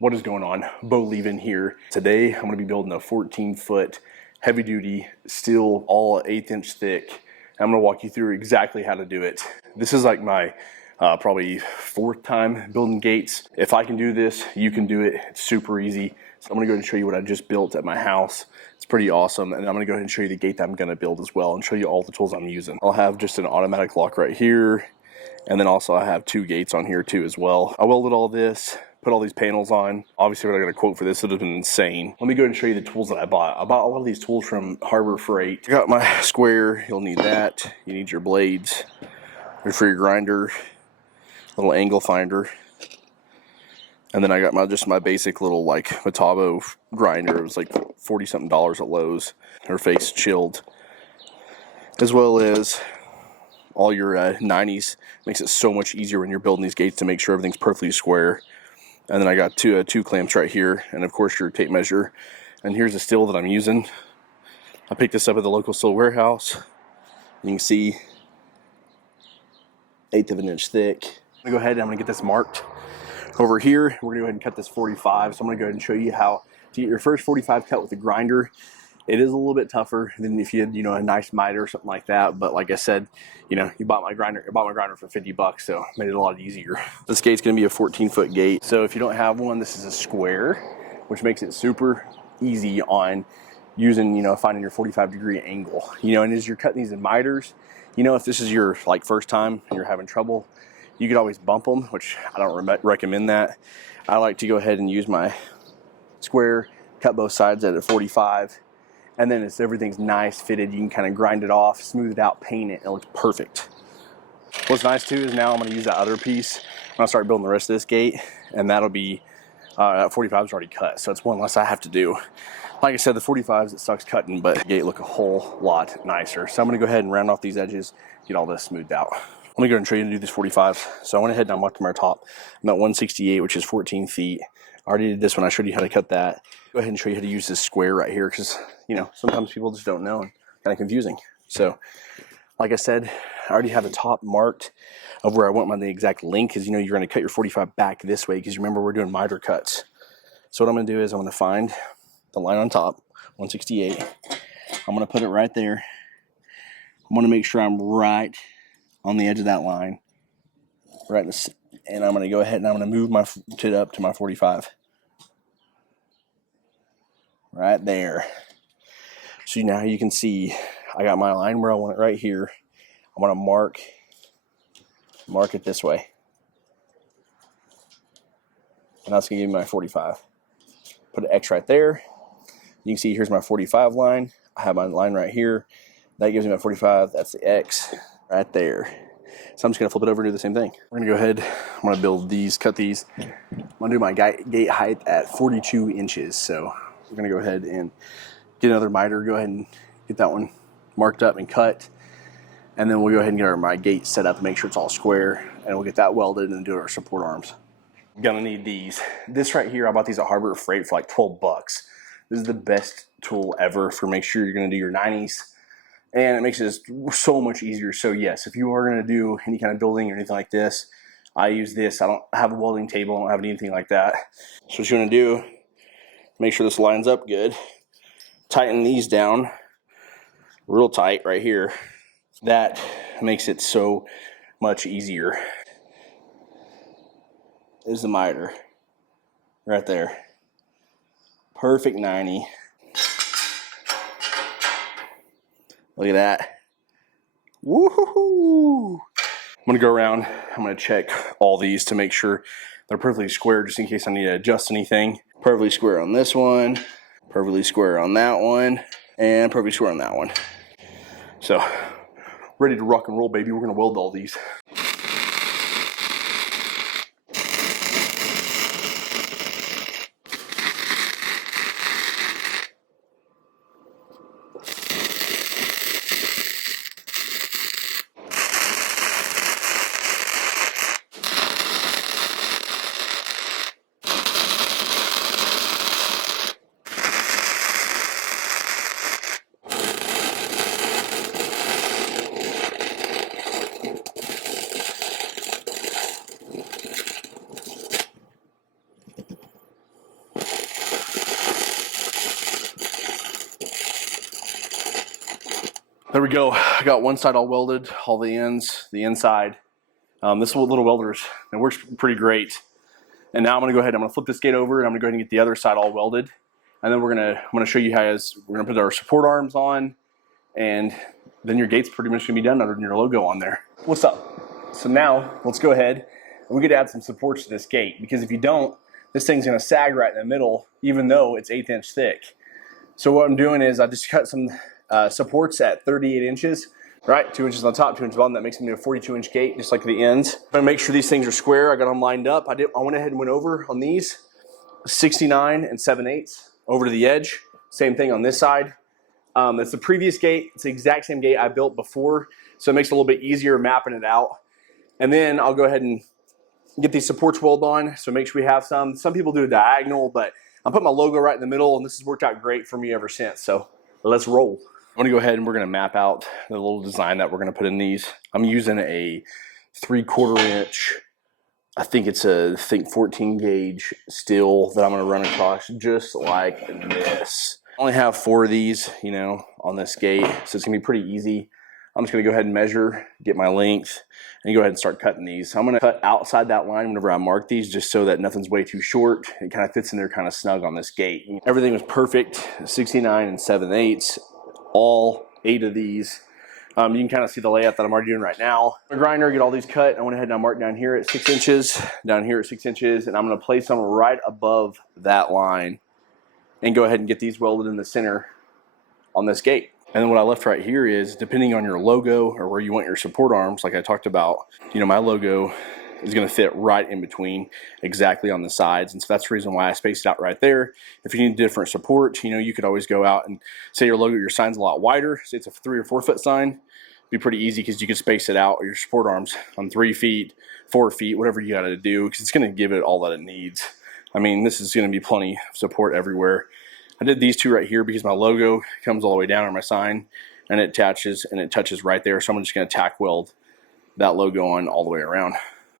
What is going on? Bo Leavin here. Today I'm going to be building a 14-foot heavy duty steel, all 1/8 inch thick. I'm going to walk you through exactly how to do it. This is like my probably 4th time building gates. If I can do this, you can do it. It's super easy. So I'm going to go ahead and show you what I just built at my house. It's pretty awesome. And I'm going to go ahead and show you the gate that I'm going to build as well and show you all the tools I'm using. I'll have just an automatic lock right here. And then also I have 2 gates on here too as well. I welded all this, put all these panels on. Obviously we're not gonna quote for this, it would have been insane. Let me go ahead and show you the tools that I bought. I bought a lot of these tools from Harbor Freight. I got my square, you'll need that. You need your blades, for your grinder, little angle finder. And then I got just my basic little like Metabo grinder. It was like 40 something dollars at Lowe's. Her face chilled. As well as all your 90s. Makes it so much easier when you're building these gates to make sure everything's perfectly square. And then I got two clamps right here, and of course your tape measure. And here's the steel that I'm using. I picked this up at the local steel warehouse. You can see 1/8 of an inch thick. I'm gonna go ahead and I'm gonna get this marked over here. We're gonna go ahead and cut this 45. So I'm gonna go ahead and show you how to get your first 45 cut with a grinder. It is a little bit tougher than if you had, a nice miter or something like that. But like I said, you bought my grinder for 50 bucks, so it made it a lot easier. This gate's gonna be a 14-foot gate. So if you don't have one, this is a square, which makes it super easy on using, finding your 45-degree angle. And as you're cutting these in miters, if this is your first time and you're having trouble, you could always bump them, which I don't recommend that. I like to go ahead and use my square, cut both sides at a 45. And then everything's nice fitted, you can kind of grind it off, smooth it out, paint it, and it looks perfect. What's nice too is now I'm going to use that other piece when I start building the rest of this gate, and that'll be, that 45 is already cut, so it's one less I have to do. Like I said, the 45s, it sucks cutting, but the gate look a whole lot nicer. So I'm going to go ahead and round off these edges, get all this smoothed out. Let me go ahead and show you how to do these 45s. So I went ahead and I marked my top. I'm at 168, which is 14 feet. I already did this when I showed you how to cut that. Go ahead and show you how to use this square right here, because sometimes people just don't know and kind of confusing. So like I said, I already have the top marked of where I want the exact length, because you're going to cut your 45 back this way, because remember we're doing miter cuts. So what I'm going to do is I'm going to find the line on top, 168. I'm going to put it right there. I'm going to make sure I'm right on the edge of that line, and I'm going to go ahead and I'm going to move my tit up to my 45. Right there. So now you can see I got my line where I want it right here. I want to mark it this way. And that's going to give me my 45. Put an X right there. You can see here's my 45 line. I have my line right here. That gives me my 45. That's the X right there. So I'm just going to flip it over and do the same thing. We're going to go ahead. I'm going to build these, cut these. I'm going to do my gate height at 42 inches. So we're going to go ahead and get another miter. Go ahead and get that one marked up and cut. And then we'll go ahead and get my gate set up and make sure it's all square. And we'll get that welded and do our support arms. I'm going to need these. This right here, I bought these at Harbor Freight for like 12 bucks. This is the best tool ever for make sure you're going to do your 90s. And it makes it so much easier. So yes, if you are going to do any kind of building or anything like this, I use this. I don't have a welding table. I don't have anything like that. So what you're going to do, make sure this lines up good. Tighten these down real tight right here. That makes it so much easier. There's the miter right there. Perfect 90. Look at that. Woohoo! I'm going to go around. I'm going to check all these to make sure they're perfectly square, just in case I need to adjust anything. Perfectly square on this one. Perfectly square on that one. And perfectly square on that one. So, ready to rock and roll, baby. We're going to weld all these. There we go. I got one side all welded, all the ends, the inside. This little welder, it works pretty great. And now I'm gonna go ahead, I'm gonna flip this gate over and I'm gonna go ahead and get the other side all welded. And then I'm gonna show you how we're gonna put our support arms on, and then your gate's pretty much gonna be done under your logo on there. What's up? So now let's go ahead and we're gonna add some supports to this gate, because if you don't, this thing's gonna sag right in the middle, even though it's 1/8 inch thick. So what I'm doing is I just cut some supports at 38 inches, right? 2 inches on top, 2 inches on. That makes me a 42-inch gate, just like the ends. I'm gonna make sure these things are square. I got them lined up. I went ahead and went over on these 69 and 7/8 over to the edge. Same thing on this side. It's the previous gate. It's the exact same gate I built before, so it makes it a little bit easier mapping it out. And then I'll go ahead and get these supports welded on. So make sure we have some. Some people do a diagonal, but I'm putting my logo right in the middle, and this has worked out great for me ever since. So let's roll. I'm gonna go ahead and we're gonna map out the little design that we're gonna put in these. I'm using a 3/4 inch, I think it's a 14 gauge steel that I'm gonna run across just like this. I only have 4 of these, you know, on this gate, so it's gonna be pretty easy. I'm just gonna go ahead and measure, get my length, and go ahead and start cutting these. I'm gonna cut outside that line whenever I mark these, just so that nothing's way too short. It kind of fits in there kind of snug on this gate. Everything was perfect, 69 and 7/8. All 8 of these. You can kind of see the layout that I'm already doing right now. My grinder, get all these cut. I went ahead and I marked down here at 6 inches, down here at 6 inches, and I'm gonna place them right above that line and go ahead and get these welded in the center on this gate. And then what I left right here is, depending on your logo or where you want your support arms, like I talked about, you know, my logo is gonna fit right in between, exactly on the sides. And so that's the reason why I spaced it out right there. If you need different support, you know, you could always go out and say your logo, your sign's a lot wider. Say it's a 3 or 4 foot sign. It'd be pretty easy because you could space it out, your support arms, on 3 feet, 4 feet, whatever you gotta do, because it's gonna give it all that it needs. I mean, this is gonna be plenty of support everywhere. I did these 2 right here because my logo comes all the way down on my sign, and it attaches and it touches right there. So I'm just gonna tack weld that logo on all the way around.